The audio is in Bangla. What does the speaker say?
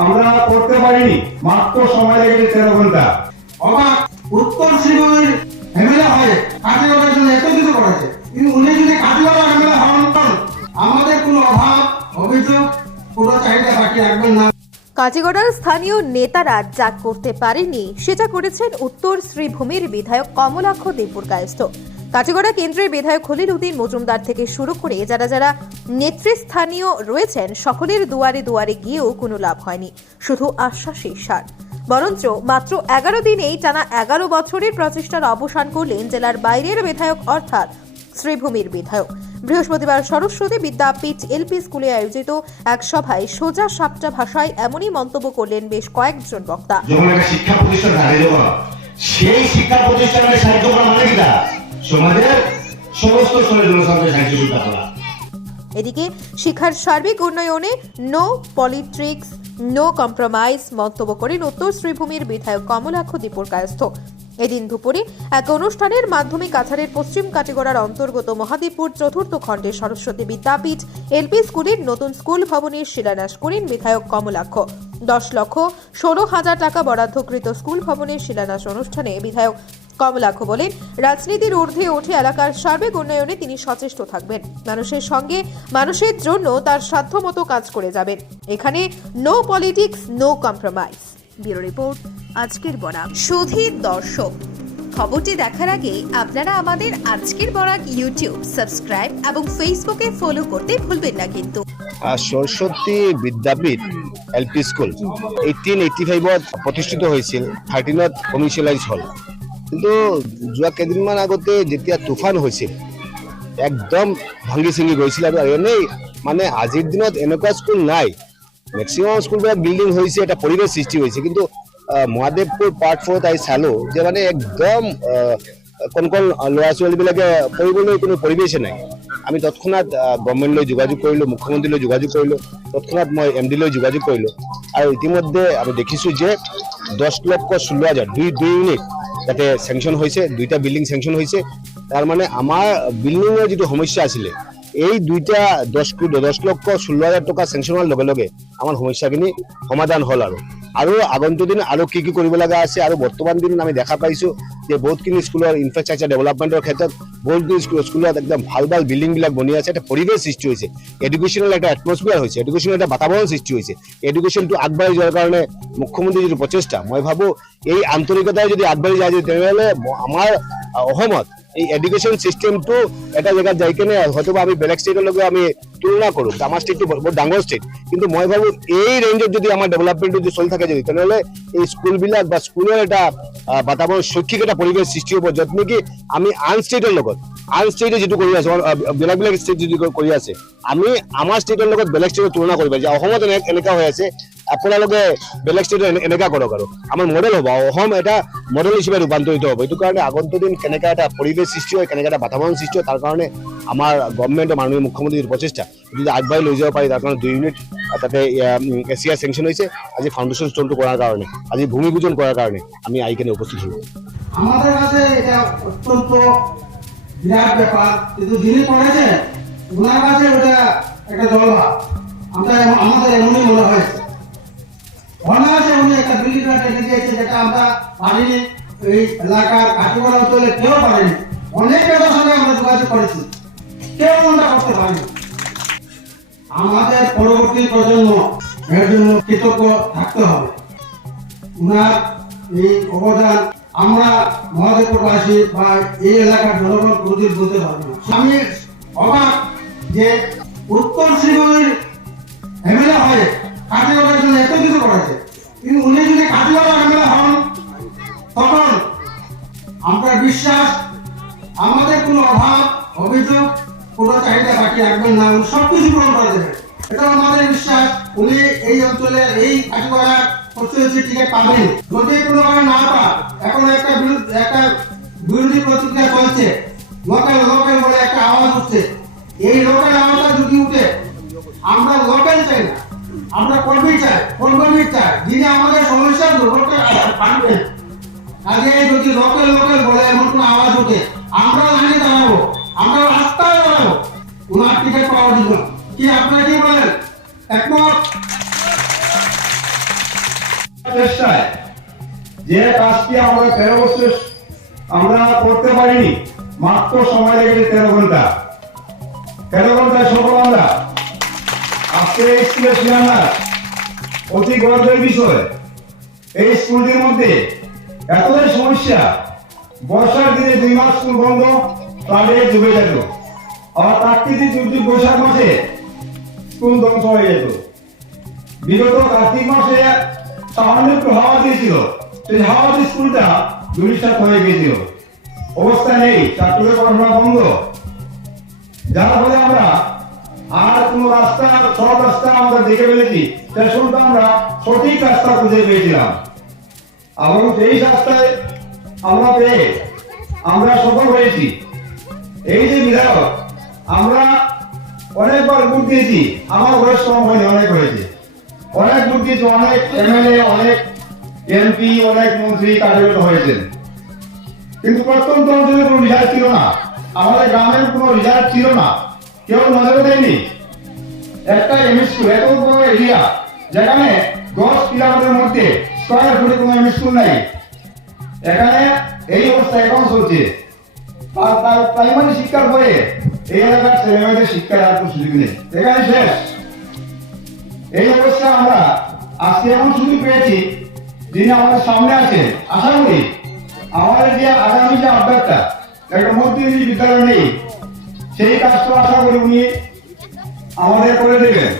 আমরা করতে পারিনি, মাত্র সময় লেগেছে তেরো ঘণ্টা। অবাক, উত্তর শ্রীভূমির এমএলএ হয়ে কাটিগড়ার জন্য কিন্তু উনি যদি কাটিগড়ার এমএলএ হন আমাদের কোনো অভাব, অভিযোগ কাঁচিগড়ার স্থানীয় নেতারা যা করতে পারেনি সেটা করেছেন উত্তর শ্রীভূমির বিধায়ক কমলাক্ষ দেবপুর কায়স্থ কাঁচিগড়া কেন্দ্রের বিধায়ক খলিল উদ্দিন মজুমদার থেকে শুরু করে যারা যারা নেতৃস্থানীয় রয়েছেন, সকলের দুয়ারে দুয়ারে গিয়েও কোনো লাভ হয়নি, শুধু আশ্বাসী সার। বরঞ্চ মাত্র এগারো দিনেই টানা এগারো বছরের প্রচেষ্টার অবসান করলেন জেলার বাইরের বিধায়ক, অর্থাৎ শ্রীভূমির বিধায়ক। বৃহস্পতিবার সরস্বতী বিদ্যাপীঠ এলপি স্কুলে আয়োজিত এক সভায় সোজা সাপটা ভাষায় এমনই মন্তব্য করলেন বেশ কয়েকজন বক্তা। শিক্ষা প্রতিষ্ঠান সেই শিক্ষা প্রতিষ্ঠানের সাহায্য করা মানে কিটা সমাজের সমস্ত স্তরের জনসাধারণের সাহায্য করতে করা এদিকে শিক্ষার সার্বিক উন্নয়নে নো পলিট্রিক্স নো কম্প্রোমাইজ মন্তব্য করেন উত্তর শ্রীভূমির বিধায়ক কমলাক্ষ দীপুর কায়স্থ। এদিন দুপুরে এক অনুষ্ঠানের মাধ্যমে কাছাড়ের পশ্চিম কাটিগড়ার অন্তর্গত মহাদেবপুর চতুর্থ খণ্ডের সরস্বতী বিদ্যাপীঠ এলপি স্কুলের নতুন স্কুল ভবনের শিলান্যাস করেন বিধায়ক কমলাক্ষ। দশ লক্ষ ষোলো হাজার টাকা বরাদ্দকৃত স্কুল ভবনের শিলান্যাস অনুষ্ঠানে বিধায়ক কমলাক্ষ বলেন, রাজনীতির ঊর্ধ্বে উঠে এলাকার সার্বিক উন্নয়নে তিনি সচেষ্ট থাকবেন। মানুষের সঙ্গে মানুষের জন্য তার সাধ্যমতো কাজ করে যাবেন। এখানে no politics no compromise bureau report আজকের বরাক। সুধীর দর্শক খবরটি দেখার আগে আপনারা আমাদের আজকের বরাক ইউটিউব সাবস্ক্রাইব এবং ফেসবুকে ফলো করতে ভুলবেন না কিন্তু। আর Saraswati Vidyapeeth L P school eighteen eighty ফাইভত প্ৰতিষ্ঠিত হৈছিল থাৰ্টিনত কমাৰ্চিয়েলাইজ হ'ল। কিন্তু যোৱা কেইদিনমান আগতে যেতিয়া তুফান হৈছিল একদম ভাঙি চিঙি গৈছিল আৰু এনেই মানে আজিৰ দিনত এনেকুৱা স্কুল নাই। মেক্সিমাম স্কুলবিলাক বিল্ডিং হৈছে এটা পৰিৱেশ সৃষ্টি হৈছে কিন্তু আহ, মহাদেৱপুৰ পাৰ্ট ফ'ৰত আহি চালোঁ যে মানে একদম কণ কণ ল'ৰা ছোৱালীবিলাকে পঢ়িবলৈ কোনো পৰিৱেশে নাই। আমি তৎক্ষণাত গভৰ্ণমেণ্টলৈ যোগাযোগ কৰিলোঁ মুখ্যমন্ত্ৰীলৈ যোগাযোগ কৰিলোঁ তৎক্ষণাত মই এম ডিলৈ যোগাযোগ কৰিলোঁ আৰু ইতিমধ্যে আমি দেখিছোঁ যে দহ লক্ষ ষোল্ল হাজাৰ দুই দুই ইউনিট তাতে চেংচন হৈছে দুইটা বিল্ডিং চেংচন হৈছে তাৰ মানে আমাৰ বিল্ডিঙৰ যিটো সমস্যা আছিলে এই দুইটা দহ কো- দহ লক্ষ ষোল্ল হাজাৰ টকা চেংচন হোৱাৰ লগে লগে আমাৰ সমস্যাখিনি সমাধান হ'ল আৰু। আৰু আগন্তুক দিন আৰু কি কি কৰিব লগা আছে আৰু বৰ্তমান দিনত আমি দেখা পাইছোঁ যে বহুতখিনি স্কুলৰ ইনফ্ৰাষ্ট্ৰাকচাৰ ডেভেলপমেণ্টৰ ক্ষেত্ৰত বহুতখিনি স্কুল স্কুলত একদম ভালো ভালো বিল্ডিংবিলাক বনি আছে, এটা পৰিৱেশ সৃষ্টি হৈছে। এডুকেশ্যনেল এটা এটমছফিয়াৰ হৈছে এডুকেশ্যনেল এটা বাতাবৰণ সৃষ্টি হৈছে। এডুকেশ্যনটো আগবাঢ়ি যোৱাৰ কাৰণে মুখ্যমন্ত্ৰীৰ যিটো প্ৰচেষ্টা, মই ভাবোঁ এই আন্তৰিকতাই যদি আগবাঢ়ি যায় তেনেহ'লে আমাৰ অসমত এই এডুকেশ্যন চিষ্টেমটো এটা জেগাত যাই কেনে হয়তো আমি বেলেগ ষ্টেটৰ লগত আমি তুলনা কৰোঁ আমাৰ ষ্টেটটো বৰ ডাঙৰ ষ্টেট কিন্তু মই ভাবোঁ এই ৰেঞ্জত যদি আমাৰ ডেভেলপমেণ্টটো যদি চলি থাকে যদি তেনেহ'লে এই স্কুলবিলাক বা স্কুলৰ এটা আহ, বাতাবৰণ শৈক্ষিক এটা পৰিৱেশ সৃষ্টি হ'ব য'ত নেকি আমি আন ষ্টেটৰ লগত আন ষ্টেটে যিটো কৰি আছে বেলেগ বেলেগ ষ্টেট যিটো কৰি আছে আমি আমাৰ ষ্টেটৰ লগত বেলেগ ষ্টেটৰ তুলনা কৰিব যে অসমত এনে এনেকুৱা হৈ আছে আপোনালোকে বেলেগ এনে- এনেকা কৰক আৰু। আমাৰ মডেল হ'ব অসম এটা মডেল হিচাপে ৰূপান্তৰিত হ'ব। এইটো কাৰণে আগন্তুক দিন কেনেকা এটা পৰিৱেশ সৃষ্টি হয়, কেনেকা এটা বাতাবৰণ সৃষ্টি হয়, তাৰ কাৰণে আমাৰ গভৰ্ণমেণ্টৰ মাননীয় মুখ্যমন্ত্ৰীৰ যিটো প্ৰচেষ্টা যদি আগবাঢ়ি লৈ যাব পাৰি, তাৰ কাৰণে দুই ইউনিট তাতে এছিয়াৰ চেংচন হৈছে। আজি ফাউণ্ডেশ্যন ষ্টনটো কৰাৰ কাৰণে, আজি ভূমি পূজন কৰাৰ কাৰণে আমি আহি কেনে উপস্থিত হলোঁ আমাদের কাছে এটা অত্যন্ত বিরাট ব্যাপার। কিন্তু যিনি করেছেন ওনার কাছে ওটা একটা জলভা আমরা আমাদের এমনই মনে হয়েছে একটা বিল্ডিং রেখে দিয়েছে যেটা আমরা পারিনি, এই এলাকার কাটিগড়া অঞ্চলে কেউ পারেনি। অনেক সঙ্গে আমরা যোগাযোগ করেছি। কেউ মনটা করতে পারেনি। আমাদের পরবর্তী প্রজন্ম, এর জন্য কৃতজ্ঞ থাকতে হবে। উনার এই অবদান আমরা মহাদেবপুরবাসী বা এই এলাকার জনগণ কোনোদিন বলতে পারব না। আমি অবাক যে উত্তর শ্রীভূমির এমএলএ হয়ে কাটিগড়ার জন্য এত কিছু করেছে কিন্তু উনি যদি এমএলএ হন, তখন আমরা বিশ্বাস, আমাদের কোনো অভাব, অভিযোগ, কোনো চাহিদা বাকি রাখবেন না, উনি সব কিছু পূরণ করে দেবেন। এটা আমাদের বিশ্বাস, উনি এই অঞ্চলে এই কাটিগড়া কনস্টিটিউন্সি টিকিট পাবেন। যদি কোনো কারণে না পান, এখন একটা একটা বিরোধী প্রতিক্রিয়া চলছে। লোকাল লোকাল বলে একটা আওয়াজ উঠছে। এই লোকাল আওয়াজটা যদি উঠে, আমরা লোকাল চাই না। আমরা কর্মী চাই কর্মী চাই। যিনি আমাদের সমস্যা দুর্ভোগটা পারবেন কাজে যদি লোকাল লোকাল বলে, এমন কোনো আওয়াজ ওঠে আমরা লাইনে দাঁড়াবো আমরা রাস্তায় দাঁড়াবো। ওনার টিকিট পাওয়ার জন্য কি আপনারা কি বলেন? একমত? চেষ্টায়। যে কাজটি আমরা তেরো বছর আমরা করতে পারিনি, মাত্র সময় লেগেছে তেরো ঘণ্টা। তেরো ঘন্টায় সফল আমরা। আজকে এই স্কুলের শিলান্যাস অতি গর্বের বিষয়। এই স্কুলটির মধ্যে এতটাই সমস্যা, বর্ষার দিনে দুই মাস স্কুল বন্ধ প্রাণে ডুবে যেত। আবার প্রাকৃতিক দুর্যোগ বৈশাখ মাসে স্কুল ধ্বংস হয়ে যেত। বিগত কার্তিক মাসে সামান্য একটু হাওয়া দিয়েছিল। সেই হাওয়া স্কুলটা দুরিশ্বাস হয়ে গিয়েছিল। অবস্থা নেই চারটুকে পড়াশোনা বন্ধ। যার ফলে আমরা আর কোন রাস্তা, সব রাস্তা আমরা দেখে ফেলেছি। স্টেশনটা আমরা সঠিক রাস্তা খুঁজে পেয়েছিলাম। এবং সেই রাস্তায় আমরা পেয়ে আমরা সফল হয়েছি। এই যে বিধায়ক, আমরা অনেকবার ভোট দিয়েছি। আমার বয়স কম হয়নি, অনেক হয়েছে। অনেক ভোট দিয়েছি, অনেক এমএলএ, অনেক এমপি, অনেক মন্ত্রী কার্যরত হয়েছেন। কিন্তু প্রত্যন্ত অঞ্চলে কোনো রেজাল্ট ছিল না। আমাদের গ্রামের কোনো রেজাল্ট ছিল না। কেউ নজরে দেয়নি। একটা এম স্কুল এত বড় এরিয়া যেখানে দশ কিলোমিটার মধ্যে স্কোয়ার ফুটে কোনো এম স্কুল নাই। এখানে এই অবস্থা এখন চলছে। তার প্রাইমারি শিক্ষার পরে এই এলাকার ছেলেমেয়েদের শিক্ষার আর কোনো সুযোগ নেই। এখানে শেষ। এই অবস্থা আমরা আজকে এমন সুযোগ পেয়েছি, যিনি আমাদের সামনে আছেন। আশা করি আমাদের যে আগামী যে আবদারটা একটা মধ্যে বিদ্যালয় নেই সেই কাজটা আশা করি উনি আমাদের করে দেবেন।